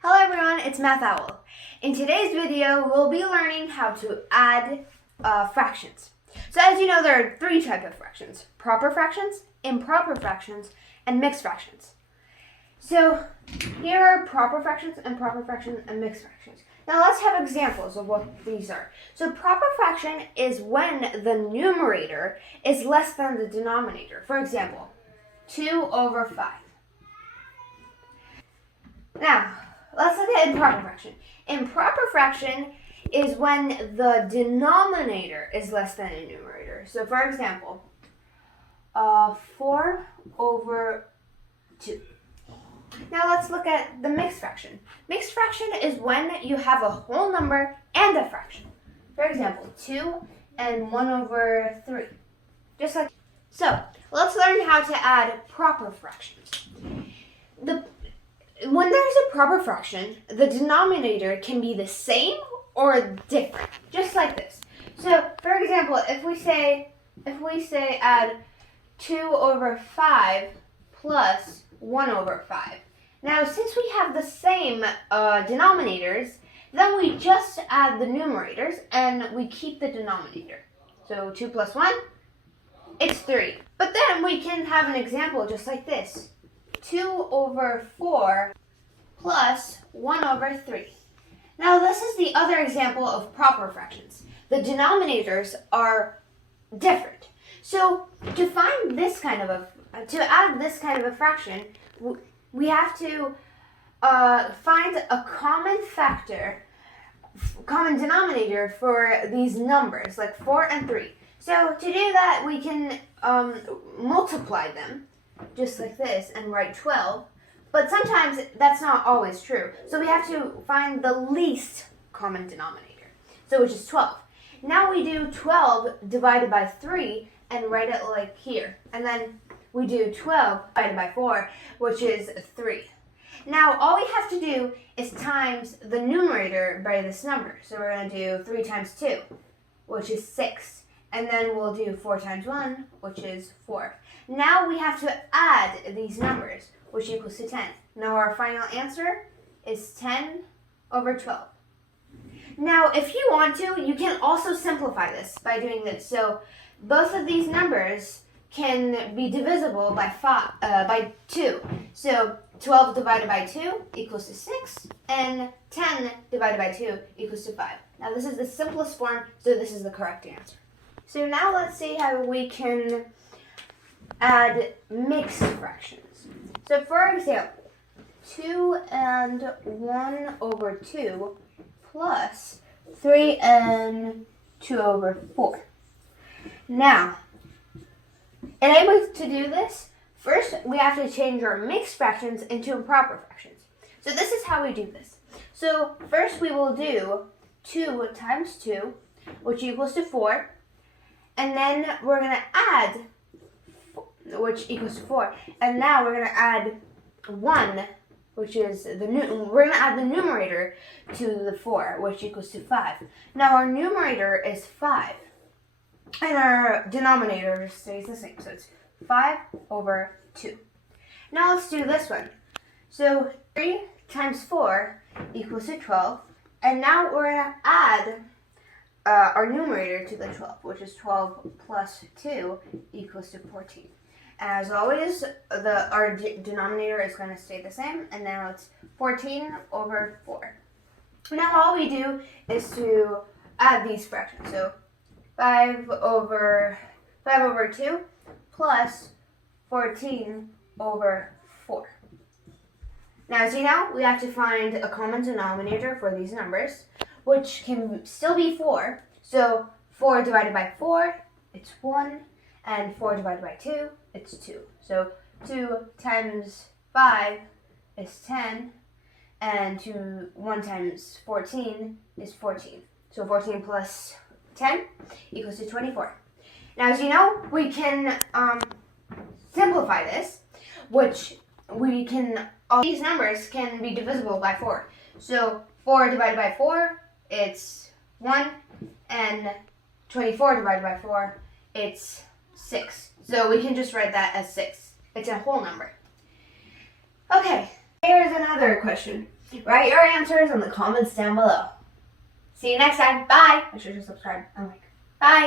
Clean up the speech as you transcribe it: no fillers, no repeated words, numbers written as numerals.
Hello everyone, it's Math Owl. In today's video, we'll be learning how to add fractions. So as you know, there are three types of fractions: proper fractions, improper fractions, and mixed fractions. So here are proper fractions, improper fractions, and mixed fractions. Now let's have examples of what these are. So proper fraction is when the numerator is less than the denominator. For example, 2 over 5. Now, let's look at improper fraction. Improper fraction is when the denominator is less than the numerator. So for example, 4 over 2. Now let's look at the mixed fraction. Mixed fraction is when you have a whole number and a fraction. For example, 2 and 1 over 3. Just like so. Let's learn how to add proper fractions. When there's a proper fraction, the denominator can be the same or different, just like this. So, for example, if we say add 2 over 5 plus 1 over 5. Now, since we have the same denominators, then we just add the numerators and we keep the denominator. So 2 plus 1, it's 3. But then we can have an example just like this. 2 over 4 plus 1 over 3. Now this is the other example of proper fractions. The denominators are different. So to add this kind of a fraction, we have to find a common denominator for these numbers, like 4 and 3. So to do that, we can multiply them, just like this, and write 12. But sometimes that's not always true. So we have to find the least common denominator, so which is 12. Now we do 12 divided by 3 and write it like here. And then we do 12 divided by 4, which is 3. Now all we have to do is times the numerator by this number. So we're going to do 3 times 2, which is 6. And then we'll do 4 times 1, which is 4. Now we have to add these numbers, which equals to 10. Now our final answer is 10 over 12. Now, if you want to, you can also simplify this by doing this. So both of these numbers can be divisible by 2. So 12 divided by 2 equals to 6, and 10 divided by 2 equals to 5. Now this is the simplest form, so this is the correct answer. So now let's see how we can add mixed fractions. So for example, 2 and 1 over 2 plus 3 and 2 over 4. Now, in order to do this, first we have to change our mixed fractions into improper fractions. So this is how we do this. So first we will do 2 times 2, which equals to 4. And then we're going to add, which equals to 4. And now we're going to add 1, which is we're going to add the numerator to the 4, which equals to 5. Now our numerator is 5. And our denominator stays the same. So it's 5 over 2. Now let's do this one. So 3 times 4 equals to 12. And now we're going to add our numerator to the 12, which is 12 plus 2 equals to 14. As always, our denominator is going to stay the same, and now it's 14 over 4. Now all we do is to add these fractions. So 5 over 2 plus 14 over 4. Now, as you know, we have to find a common denominator for these numbers, which can still be 4. So 4 divided by 4, it's 1, and 4 divided by 2, it's 2. So 2 times 5 is 10, and 1 times 14 is 14. So 14 plus 10 equals to 24. Now, as you know, we can simplify this, which all these numbers can be divisible by 4. So 4 divided by 4, it's 1, and 24 divided by 4, it's 6. So we can just write that as 6. It's a whole number. Okay, here's another question. Write your answers in the comments down below. See you next time. Bye. Make sure to subscribe and like. Bye.